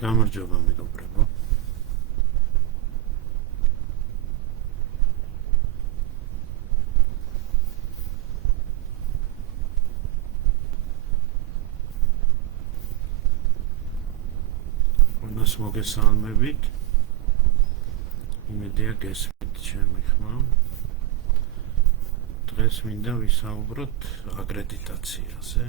გამარჯობა მეგობრებო. Ყველას მოგესალმებით. იმედია გესმით ჩემი ხმა. დღეს მინდა ვისაუბროთ აკრედიტაციაზე.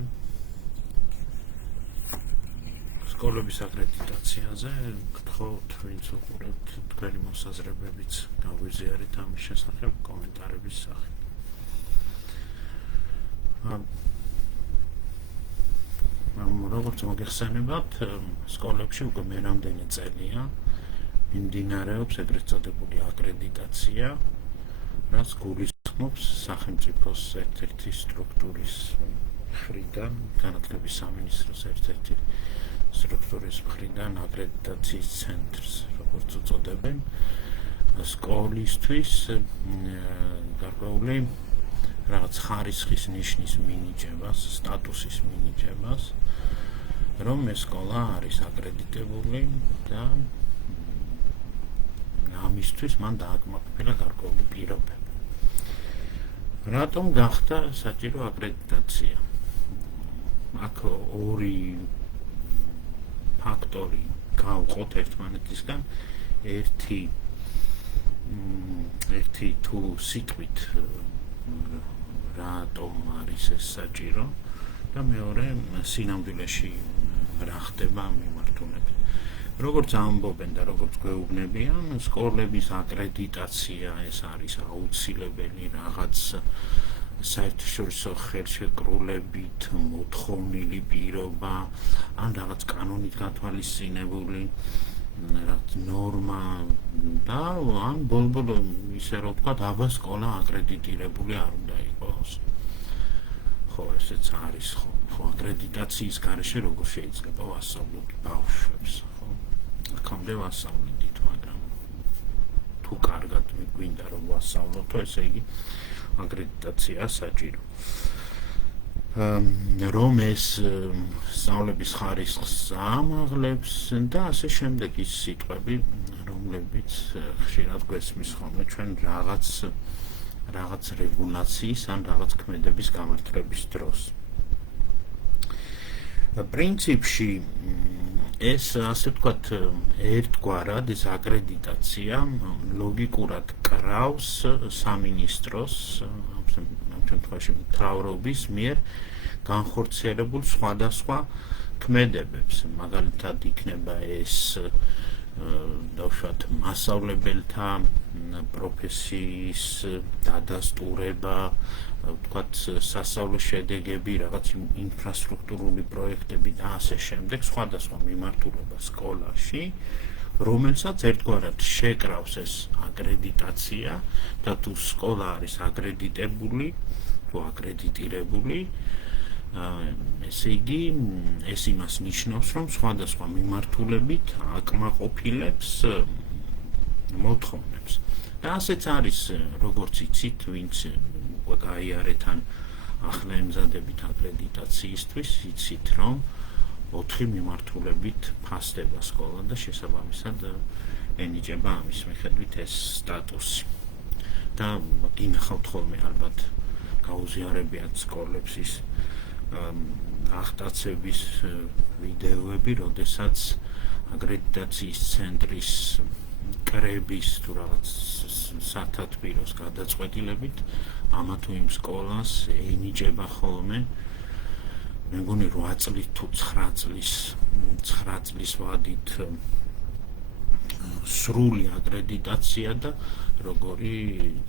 სკოლების აკრედიტაციაზე, გთხოვთ, ვინც უყურებთ, თქვენი მოსაზრებებიც გაგვიზიარეთ ამის შესახებ კომენტარების სახით. როგორც მოგეხსენებათ, სკოლებში უკვე მე რამდენი წელია მიმდინარეობს ეგრეთ წოდებული აკრედიტაცია, რაც გულისხმობს სახელმწიფოს ერთ-ერთი სტრუქტურის მხრიდან, განათლების სამინისტროს ერთ-ერთი სტრუქტურის მხრიდან აკრედიტაციის ცენტრს, როგორც უწოდებენ, სკოლისთვის გარკვეული რაღაც ხარისხის ნიშნის მინიჭებას, სტატუსის მინიჭებას, რომ ეს სკოლა არის აკრედიტებული და ამისთვის მან დააკმაყოფილა გარკვეული პირობები. რატომ გახდა საჭირო აკრედიტაცია? აქ ორი ფაქტორი გავყოთ ერთმანეთისგან, ერთი თუ სიტყვით რატომ არის ეს საჭირო და მეორე სინამდვილეში რა ხდება ამ მიმართულებით. როგორც ამბობენ და როგორც გვეუბნებიან, სკოლების აკრედიტაცია ეს არის აუცილებელი რაღაც საერთაშორისო ხელშეკრულებით მოთხოვნილი პირობა, ან რაღაც კანონით გათვალისწინებული ნორმა და ან ბოლო ისე რომ ვთქვათ, აბა სკოლა აკრედიტირებული არ უნდა იყოს. ხო, ესეც არის ხო. ხო, აკრედიტაციის გარეშე როგორ შეიძლება ვასწავლოთ ბავშვებს, ხო? აქამდე ვასწავლეთ, მაგრამ თუ კარგად გვინდა რომ ვასწავლოთ, ესე იგი აკრედიტაცია საჭირო. რომ ეს სწავლების ხარისხს ამაღლებს და ასე შემდეგ ის სიტყვები, რომლებიც ხშირად გვესმის ხოლმე ჩვენ რაღაც რეგულაციის ან რაღაც ქმედების გამართლების დროს. პრინციპში ეს ასე ვთქვათ, ერთგვარად ეს აკრედიტაცია ლოგიკურად კრავს სამინისტროს, ამ შემთხვევაში მთავრობის მიერ განხორციელებულ სხვადასხვა ქმედებებს. მაგალითად იქნება ეს დავშვათ მასწავლებელთა პროფესიის დადასტურება, ვთქვათ, სასწავლო შედეგები, რაღაც ინფრასტრუქტურული პროექტები და ასე შემდეგ, სხვადასხვა მიმართულება სკოლაში, რომელსაც ერთგვარად შეკრავს ეს აკრედიტაცია და თუ სკოლა არის აკრედიტებული, თუ აკრედიტირებული, ესე იგი ეს იმას ნიშნავს, რომ სხვადასხვა მიმართულებით აკმაყოფილებს მოთხოვნებს. და ასეც არის, როგორც იცით, ვინც უკვე გაიარეთ ან ახლა ემზადებით აკრედიტაციისთვის, იცით, რომ 4 მიმართულებით ფასდება სკოლა და შესაბამისად ენიჭება ამის მიხედვით ეს სტატუსი. და გინახავთ ხოლმე ალბათ გაუზიარებიათ სკოლებს ის აღტაცების ვიდეოები, როდესაც აკრედიტაციის ცენტრის კრების თუ რაღაც სათათბიროს გადაწყვეტილებით ამა თუ იმ სკოლას ენიჭება ხოლმე, მე მგონი 8 წლის თუ 9 წლის ვადით სრული აკრედიტაცია და როგორი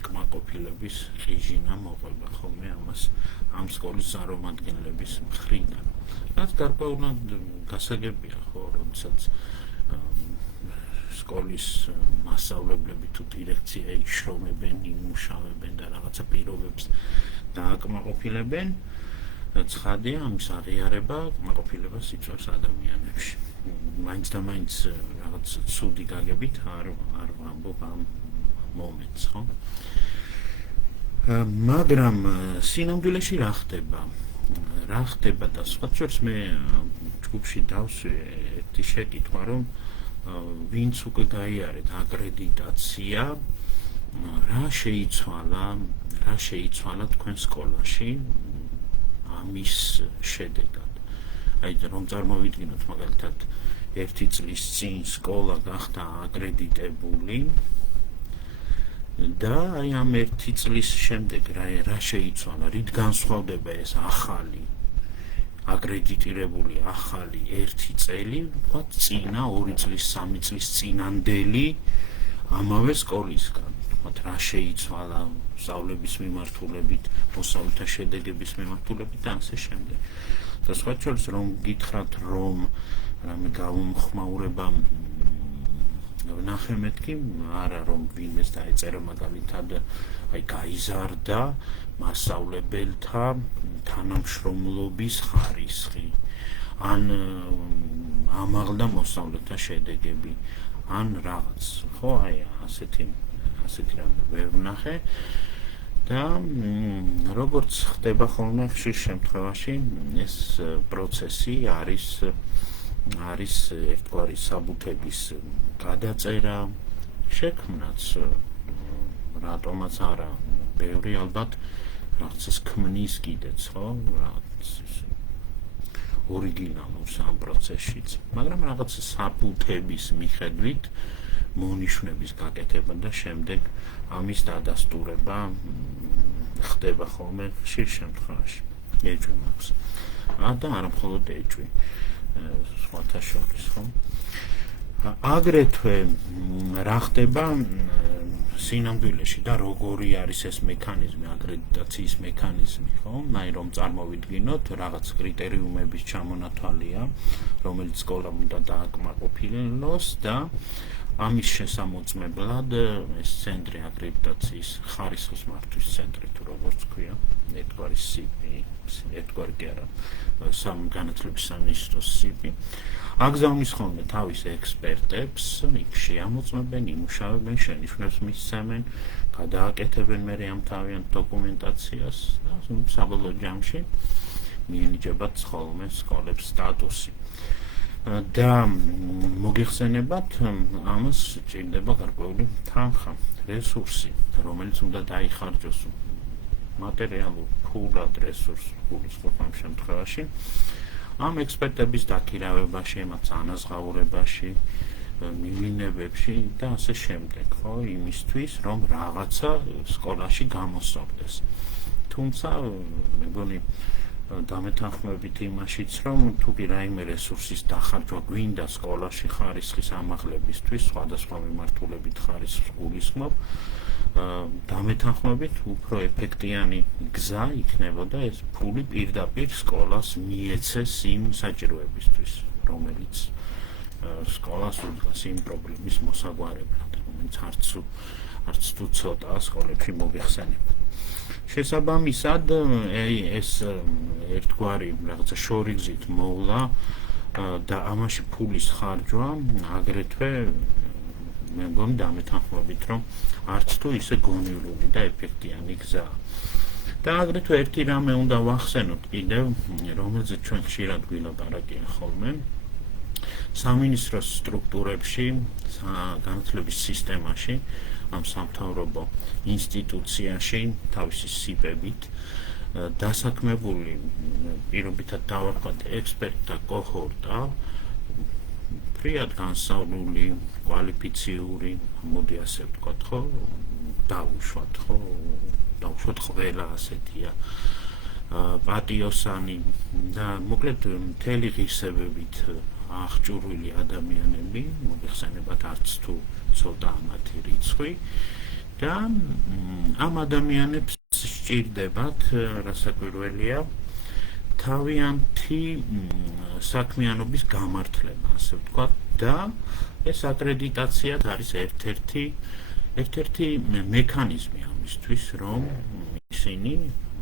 კმაყოფილების ხიჟინა მოყვება ხოლმე ამას ამ სკოლის წარმომადგენლების მხრიდან. რაც გარკვეულად გასაგებია, ხო, როდესაც სკოლის მასწავლებლები თუ დირექცია იშრომებენ, იმუშავებენ და რაღაცა პირობებს დააკმაყოფილებენ, ცხადია ამის აღიარება კმაყოფილებას იწვევს ადამიანებში. მაინც და მაინც რაღაც ცუდი გაგებით არ ვამბობ ამ მომენტს, ხო? მაგრამ სინამდვილეში რა ხდება? რა ხდება და სხვა შორის მე ჯგუფში დავსვი ერთი შეკითხვა რომ ვინც უკვე გაიარეთ აკრედიტაცია რა შეიცვალა თქვენ სკოლაში ამის შედეგად აი რომ წარმოვიდგინოთ მაგალითად ერთი წლის წინ სკოლა გახდა აკრედიტებული და აი ამ ერთი წლის შემდეგ რა შეიცვალა რით განსხვავდება ეს ახალი აკრედიტირებული ახალი ერთი წელი ვთქვათ წინა 2 წლის 3 წლის წინანდელი ამავე სკოლისგან ვთქვათ რა შეიცვალა სწავლების მიმართულებით მოსავალთა შედეგების მიმართულებით და ასე შემდეგ და სხვა შორის რომ გითხრათ რომ რამე გავუმხმაურება ვნახე მეთქი არა რომ ვინმეს დაეწერა მაგალითად აი გაიზარდა მასწავლებელთა თანამშრომლობის ხარისხი ან ამაღლდა მოსწავლეთა შედეგები ან რაღაც ხო აი ასეთი რამე ვერ ვნახე და როგორც ხდება ხოლმე ხშირ შემთხვევაში ეს პროცესი არის ერთგვარი საბუთების გადაწერა შექმნაც რატომაც არა ბევრი ალბათ რაღაცას ქმნის კიდეც ხო რაღაც ორიგინალურს ამ პროცესშიც მაგრამ რაღაც საბუთების მიხედვით მონიშნების გაკეთება და შემდეგ ამის დადასტურება ხდება ხოლმე ხშირ შემთხვევაში ეჭვი მაქვს და არა მხოლოდ ეჭვი სხვათა შორის ხო აგრეთვე რა ხდება სინამდვილეში და როგორი არის ეს მექანიზმი აკრედიტაციის მექანიზმი ხო აი რომ წარმოვიდგინოთ რაღაც კრიტერიუმების ჩამონათვალია რომელიც სკოლამ უნდა დააკმაყოფილოს და ამის შესამოწმებლად ეს ცენტრი აკრედიტაციის ხარისხის მართვის ცენტრი თუ როგორც ქვია ერთგვარი სიპი ერთგვარი კი არა განათლების სამინისტროს სიპი აგზავნის ხოლმე თავის ექსპერტებს იქ შეამოწმებენ იმუშავებენ შენიშვნებს მისცემენ გადააკეთებენ მერე ამ თავიანთ დოკუმენტაციას და საბოლოო ჯამში მიენიჭებათ ხოლმე სკოლებს სტატუსი და მოგიხსენებათ ამას ჭირდება გარკვეული თანხა რესურსი რომელიც უნდა დაიხარჯოს მატერიალურ ფულად რესურსს გულისხმობ ამ შემთხვევაში ამ ექსპერტების დაქირავებაში, მათ ანაზღაურებაში, მივლინებებში და ასე შემდეგ, ხო, იმისთვის, რომ რაღაცა სკოლაში გამოსწორდეს. თუმცა, მეგონი დამეთანხმებით იმაშიც, რომ თუ კი რაიმე რესურსის დახარჯვა გვინდა სკოლაში ხარისხის ამაღლებისთვის, სხვადასხვა მიმართულებით ხარისხს გულისხმობ, დამეთანხმებით უფრო ეფექტიანი გზა იქნებოდა ეს ფული პირდაპირ სკოლას მიეცეს იმ საჭიროებისთვის, რომელიც სკოლას უძღას იმ პრობლემის მოსაგვარებლად, რომელიც არც თუ ცოტაა სკოლებში მოიხსენება. შესაბამისად, ეს ერთგვარი რაღაცა შორიგზით მოვლა და ამაში ფულის ხარჯვა აგრეთვე მე მგონი დამეთანხმებით, რომ არც თუ ისე გონივრული და ეფექტიანი გზაა. და აგრეთვე ერთი რამე უნდა ვახსენოთ კიდევ, რომელზეც ჩვენ ხშირად გვილაპარაკია ხოლმე. სამინისტროს სტრუქტურებში, განათლების სისტემაში, ამ სამთავრობო ინსტიტუციაში თავისი სიპებით დასაქმებული პირობითად დავარქვათ ექსპერტთა კოჰორტა ფრიად განსწავლული, კვალიფიციური, მოდი ასე ვთქვათ, ხო, დავუშვათ, ხო, დავუშვათ ყველა ასეთია პატიოსანი და მოკლედ მთელი ღირსებებით აღჭურვილი ადამიანები, მოგეხსენებათ არც თუ ცოტა ამათი რიცხვი და ამ ადამიანებს სჭირდებათ, რასაკვირველია, თავიანთი საქმიანობის გამართლება, ასე ვთქვათ, და ეს აკრედიტაცია არის ერთ-ერთი მექანიზმი ამისთვის, რომ ისინი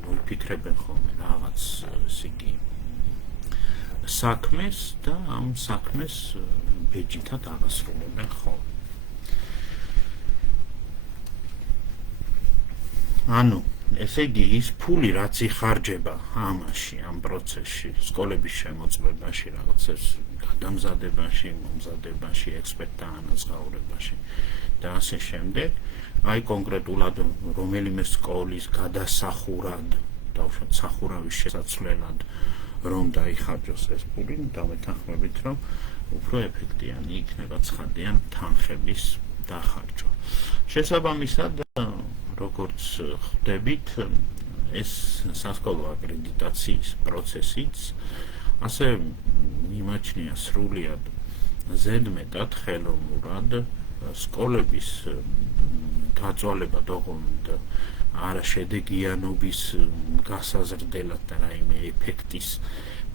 მოიფიქრებენ ხოლმე რაღაც ისეთი საქმეს და ამ საქმეს ბეჯითად აღასრულებენ ხოლმე. ანუ ესე იგი ის ფული რაც იხარჯება ამაში ამ პროცესში სკოლების შემოწმებაში რაღაცებს გადამზადებაში მომზადებაში ექსპერტთა ანაზღაურებაში და ასე შემდეგ აი კონკრეტულად რომელიმე სკოლის გადასახურად დავუშვათ სახურავის შესაცვლელად რომ დაიხარჯოს ეს ფული დავეთანხმებით რომ უფრო ეფექტიანი იქნება ცხადიან თანხების დახარჯვა შესაბამისად როგორც ხვდებით ეს სასკოლო აკრედიტაციის პროცესიც ასე მიმაჩნია სრულიად ზედმეტად ხელოვნურად სკოლების გაწვალება თողომდ არა შედეგიანობის გასაზრდელად და რაიმე ეფექტის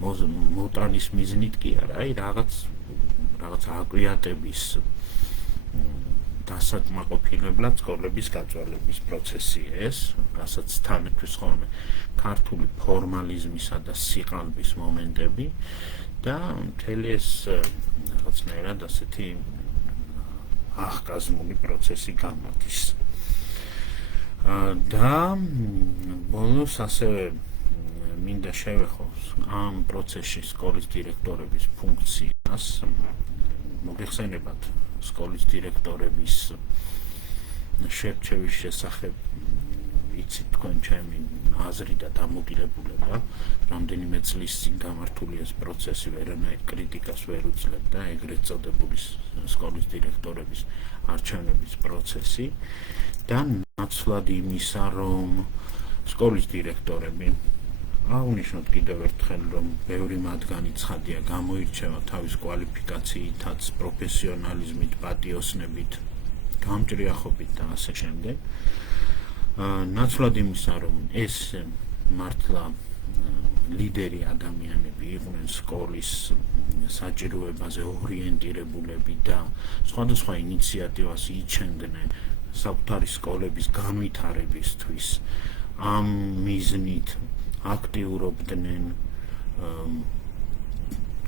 მოტანის მიზნით კი არა აი რაღაც აკვიატების დასაკმაყოფილებლად სკოლების გაწვალების პროცესია ეს, რასაც თან ერთვის ხოლმე ქართული ფორმალიზმისა და სიყალბის მომენტები და მთელი ეს რაღაცნაირად ასეთი აღკაზმული პროცესი გამოდის. და ბოლოს ასევე მინდა შევეხო ამ პროცესში სკოლის დირექტორების ფუნქციას მოგეხსენებათ სკოლის დირექტორების შერჩევის შესახებ იცით თქვენ ჩემი აზრი და დამოკიდებულება რამდენიმე წლის წინ გამართული ეს პროცესი ვერანაირ კრიტიკას ვერ უძლებდა ეგრეთ წოდებული სკოლის დირექტორების არჩევნების პროცესი და ნაცვლად იმისა რომ სკოლის დირექტორები აღნიშნოთ კიდევ ერთხელ რომ ბევრი მათგანი ცხადია გამოირჩევა თავის კვალიფიკაციითაც პროფესიონალიზმით პატიოსნებით გამჭრიახობით და ასე შემდეგ ნაცვლად იმისა რომ ეს მართლა ლიდერი ადამიანები იყვნენ სკოლის საჭიროებაზე ორიენტირებულები და სხვადასხვა ინიციატივას იჩენდნენ საკუთარი სკოლების განვითარებისთვის ამ მიზნით აქტიურობდნენ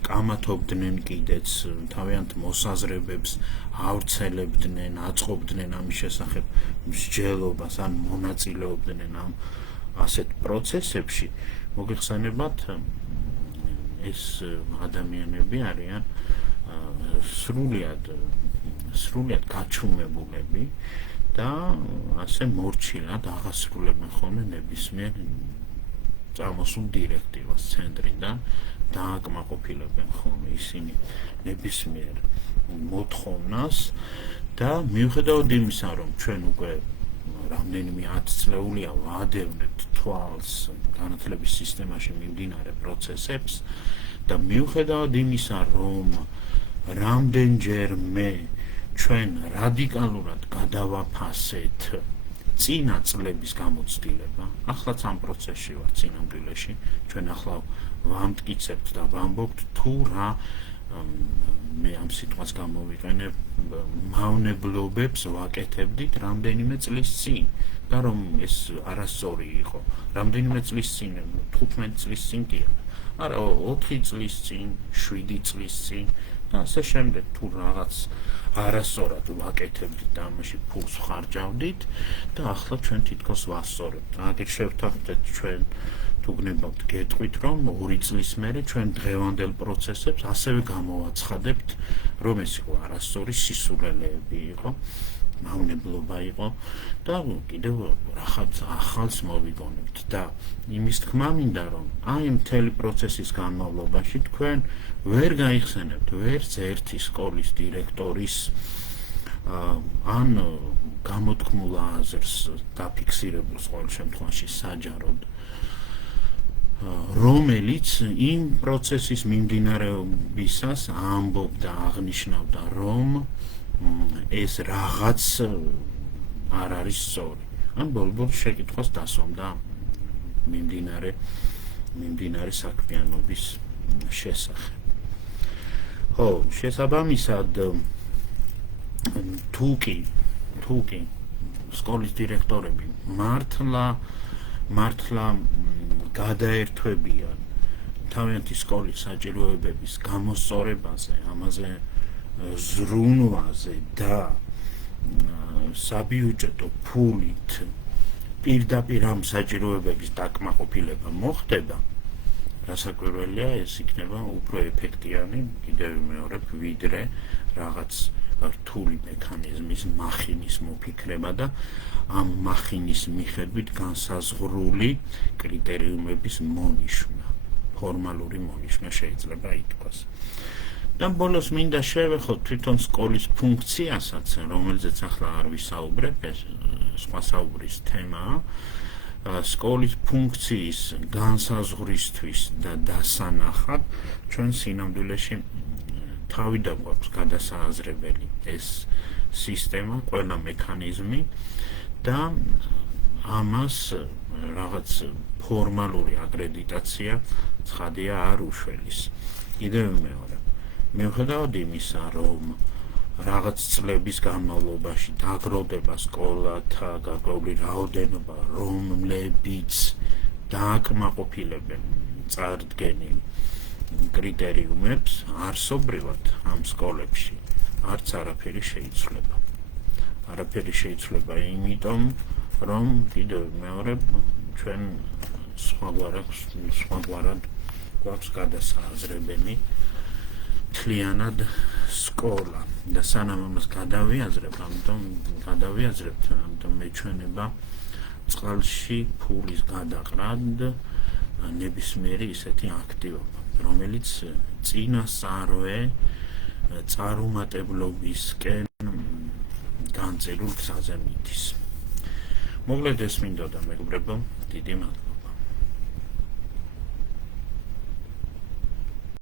კამათობდნენ კიდეც თავიანთ მოსაზრებებს ავრცელებდნენ აწყობდნენ ამის შესახებ მსჯელობას ან მონაწილეობდნენ ამ ასეთ პროცესებში მოგეხსენებათ ეს ადამიანები არიან სრულიად გაჩუმებულები და ასე მორჩილად აღასრულებენ ხოლმე ნებისმიერ წამოსულ დირექტივას ცენტრიდან დააკმაყოფილებენ ხოლმე ისინი ნებისმიერ მოთხოვნას და მიუხედავად იმისა რომ ჩვენ უკვე რამდენიმე 10 წლეულია ვადევნებთ თვალს განათლების სისტემაში მიმდინარე პროცესებს და მიუხედავად იმისა რომ რამდენჯერმე ჩვენ რადიკალურად გადავაფასეთ წინა წლების გამოცდილება, ახლაც ამ პროცესში ვართ წინამძღოლში, ჩვენ ახლა ვამტკიცებთ და ვამბობთ თუ რა მე ამ სიტყვას გამოვიყენებ მავნებლობებს ვაკეთებდით რამდენიმე წლის წინ და რომ ეს არასწორი იყო, რამდენიმე წლის წინ, 15 წლის წინ კი არა, 4 წლის წინ, 7 წლის წინ და ასე შემდეგ თუ რაღაც არასწორად ვაკეთებდით და ამაში ფულს ვხარჯავდით და ახლა ჩვენ თითქოს ვასწორებთ. აგერ შევთანხმდეთ ჩვენ თუ გნებავთ გეტყვით რომ 2 წლის მერე ჩვენ დღევანდელ პროცესებს ასევე გამოვაცხადებთ რომ ეს იყო არასწორი სისულელეები იყო მავნებლობა იყო და კიდევ რაღაც ახალს მოვიგონებთ და იმის თქმა მინდა რომ აი მთელი პროცესის განმავლობაში თქვენ ვერ გაიხსენებთ ვერც ერთი სკოლის დირექტორის ან გამოთქმულ აზრს დაფიქსირებულს ყოველ შემთხვევაში საჯაროდ რომელიც იმ პროცესის მიმდინარეობისას ამბობდა აღნიშნავდა რომ ეს რაღაც არ არის სწორი. ან ბოლო-ბოლოს შეკითხვას დასვამდა მიმდინარე საქმიანობის შესახებ. ხო, შესაბამისად თუ კი სკოლის დირექტორები მართლა გადაერთვებიან თავიანთი სკოლის საჭიროებების გამოსწორებაზე, ამაზე ზრუნვაზე და საბიუჯეტო ფულით პირდაპირ ამ საჭიროებების დაკმაყოფილება მოხდება, რასაკვირველია, ეს იქნება უფრო ეფექტიანი, კიდევ მეორე, ვიდრე რაღაც რთული მექანიზმის მახინის მოფიქრება და ამ მახინის მიხედვით განსაზღვრული კრიტერიუმების მონიშნა, ფორმალური მონიშნა შეიძლება ითქვას. და ბოლოს მინდა შევეხოთ თვითონ სკოლის ფუნქციასაც, რომელზეც ახლა არ ვისაუბრებ, ეს სხვა საუბრის თემაა. სკოლის ფუნქციის განსაზღვრისთვის და დასანახად ჩვენ სინამდვილეში თავიდან გვაქვს გადასააზრებელი ეს სისტემა, ყველა მექანიზმი და ამას რაღაც ფორმალური აკრედიტაცია ცხადია არ უშველის. კიდევ მეორე, მიუხედავად იმისა, რომ რაღაც წლების განმავლობაში დაგროვდება სკოლათა გარკვეული რაოდენობა, რომლებიც დააკმაყოფილებენ წარდგენილ კრიტერიუმებს, არსობრივად ამ სკოლებში არც არაფერი შეიცვლება. არაფერი შეიცვლება იმიტომ, რომ კიდევ მეორე ჩვენ სხვაგვარად გვაქვს გადასააზრებელი მთლიანად სკოლა და სანამ ამას გადავიაზრებთ, ამიტომ მეჩვენება წყალში ფულის გადაყრა ნებისმიერი ისეთი აქტივობა, რომელიც წინასწარვე წარუმატებლობისკენ განწირულ გზაზე მიდის. მოგლედ ეს მინდოდა, მეგობრებო, დიდი მადლობა.